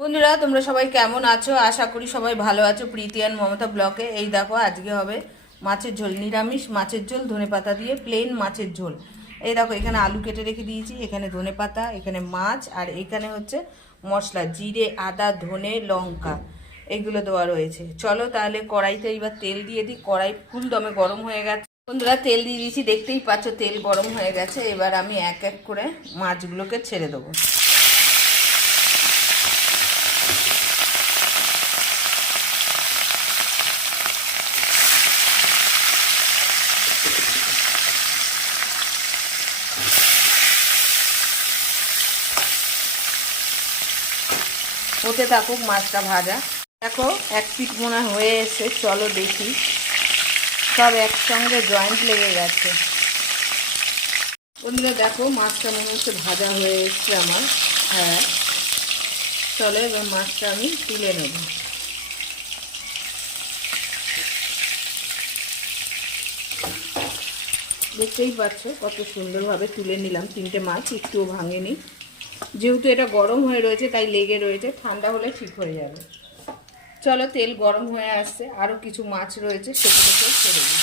বন্ধুরা, তোমরা সবাই কেমন আছো? আশা করি সবাই ভালো আছো প্রীতি আর মমতা ব্লকে। এই দেখো, আজকে হবে মাছের ঝোল, নিরামিষ মাছের ঝোল, ধনে পাতা দিয়ে প্লেন মাছের ঝোল। এই দেখো, এখানে আলু কেটে রেখে দিয়েছি, এখানে ধনে পাতা, এখানে মাছ, আর এখানে হচ্ছে মশলা, জিরে, আদা, ধনে, লঙ্কা। এগুলো দেওয়া রয়েছে। চলো তাহলে কড়াইতে এবার তেল দিয়ে দিই। কড়াই ফুল দমে গরম হয়ে গেছে। বন্ধুরা, তেল দিয়ে দিয়েছি, দেখতেই পাচ্ছ তেল গরম হয়ে গেছে। এবার আমি এক এক করে মাছগুলোকে ছেড়ে দেবো। হতে থাকুক মাছটা ভাজা। দেখো, এক পিঠ মোনা হয়ে এসে চলো দেখি। সব একসঙ্গে জয়েন্ট লেগে গেছে। বন্ধুরা, দেখো, মাছটা মনে হচ্ছে ভাজা হয়ে এসছে আমার। হ্যাঁ। চলো, এবার মাছটা আমি তুলে নেব। দেখতেই পাচ্ছ, কত সুন্দরভাবে তুলে নিলাম। তিনটে মাছ, একটুও ভাঙেনি। যেহেতু এটা গরম হয়ে রয়েছে, তাই লেগে রয়েছে, ঠান্ডা হলে ঠিক হয়ে যাবে। চলো, তেল গরম হয়ে আসছে আরও কিছু মাছ রয়েছে, সেগুলোকে ছেড়ে দিই।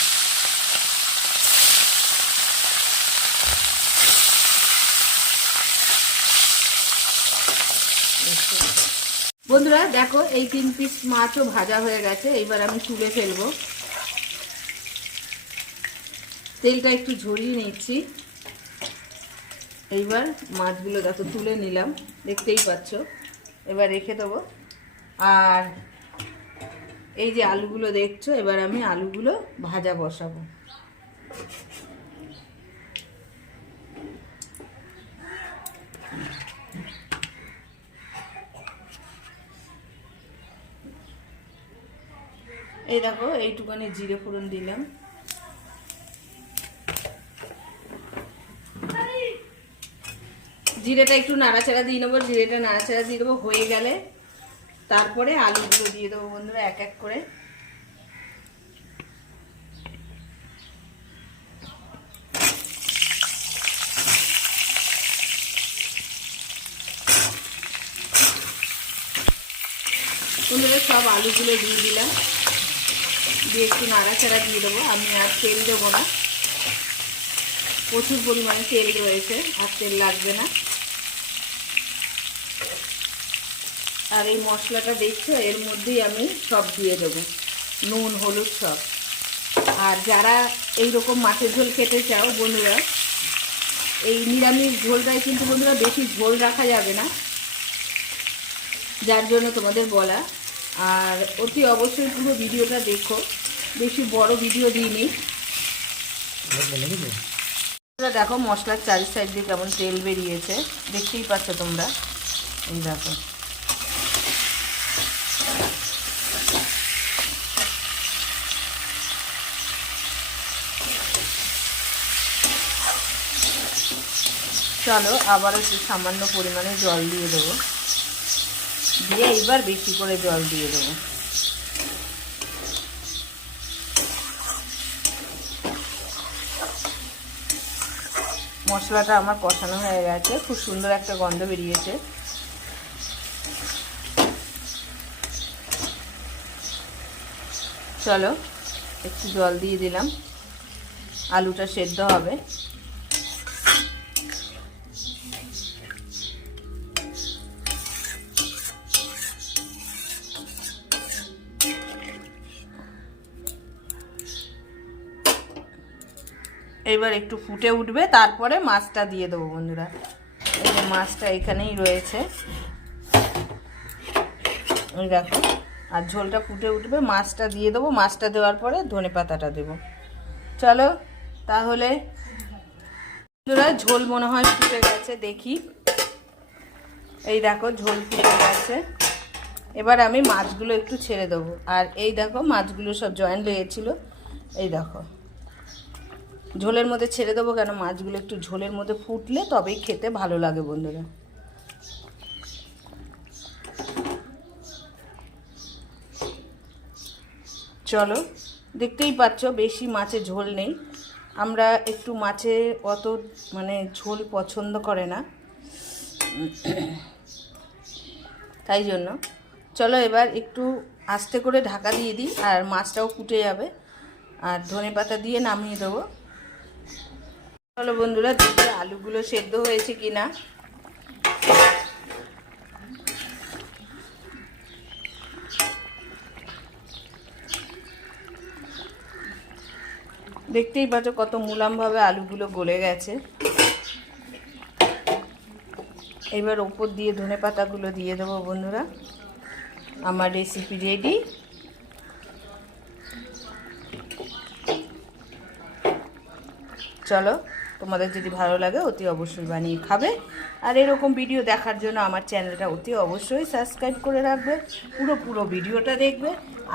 বন্ধুরা, দেখো, এই তিন পিস মাছও ভাজা হয়ে গেছে, এইবার আমি তুলে ফেলব। তেলটা একটু ঝরিয়ে নিচ্ছি। এইবার মাছগুলো দেখো, তুলে নিলাম। দেখতেই পাচ্ছ। এবার রেখে দেবো। আর এই যে আলুগুলো দেখছ, এবার আমি আলুগুলো ভাজা বসাবো। এই দেখো এইটুখানি জিরে ফোড়ন দিলাম। জিরেটা একটু নাড়াচাড়া দিয়ে নেব, জিরেটা নাড়াচাড়া দিয়ে দেবো, হয়ে গেলে তারপরে আলুগুলো দিয়ে দেবো বন্ধুরা, এক এক করে। বন্ধুরা, সব আলুগুলো দিয়ে দিলাম। দিয়ে একটু নাড়াচাড়া দিয়ে দেবো। আমি আর তেল দেবো না। প্রচুর পরিমাণে তেল রয়েছে, আর তেল লাগবে না। আর এই মশলাটা দেখছ, এর মধ্যেই আমি সব দিয়ে দেবো। নুন, হলুদ সব। আর যারা এই রকম মাছের ঝোল খেতে চাও, বন্ধুরা, এই নিরামিষ ঝোলটায় কিন্তু বন্ধুরা বেশি ঝোল রাখা যাবে না। যার জন্য তোমাদের বলা। আর অতি অবশ্যই পুরো ভিডিওটা দেখো। বেশি বড় ভিডিও দিইনি। দেখো মশলার চারি সাইড দিয়ে কেমন তেল বেরিয়েছে। দেখতেই পাচ্ছ তোমরা। এই দেখো। চলো, আবার একটু সামান্য পরিমাণে জল দিয়ে দেবো। দিয়ে এইবার বেশি করে জল দিয়ে দেবো। মশলাটা আমার কষানো হয়ে গেছে, খুব সুন্দর একটা গন্ধ বেরিয়েছে। চলো, একটু জল দিয়ে দিলাম। আলুটা সেদ্ধ হবে। এবার একটু ফুটে উঠবে, তারপরে মাছটা দিয়ে দেবো বন্ধুরা। এই যে মাছটা এখানেই রয়েছে। ওই দেখো, আর ঝোলটা ফুটে উঠবে, মাছটা দিয়ে দেবো, মাছটা দেওয়ার পরে ধনে পাতাটা দেবো। চলো, তাহলে বন্ধুরা, ঝোল মনে হয় ফুটে গেছে, দেখি। এই দেখো, ঝোল ফুটে গেছে। এবার আমি মাছগুলো একটু ছেড়ে দেবো। আর এই দেখো, মাছগুলো সব জয়েন্ট লেগেছিল এই দেখো। ঝোলের মধ্যে ছেড়ে দেবো কেন? মাছগুলো একটু ঝোলের মধ্যে ফুটলে তবেই খেতে ভালো লাগে বন্ধুরা। চলো, দেখতেই পাচ্ছ বেশি মাছে ঝোল নেই। আমরা একটু মাছে অত মানে ঝোল পছন্দ করে না। তাই জন্য। চলো এবার একটু আস্তে করে ঢাকা দিয়ে দিই আর মাছটাও ফুটে যাবে। আর ধনে পাতা দিয়ে নামিয়ে দেবো। চলো বন্ধুরা, দেখি আলুগুলো সেদ্ধ হয়েছে কি না দেখতেই পাচ্ছ কত মুলামভাবে আলুগুলো গলে গেছে। এবার ওপর দিয়ে ধনে পাতাগুলো দিয়ে দেবো বন্ধুরা। আমার রেসিপি রেডি চলো তোমাদের যদি ভালো লাগে, অতি অবশ্যই বানিয়ে খাবে। আর এরকম ভিডিও দেখার জন্য আমার চ্যানেলটা অতি অবশ্যই সাবস্ক্রাইব করে রাখবে। পুরো পুরো ভিডিওটা দেখবে।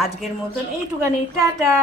আজকের মতন এইটুকানি টাটা!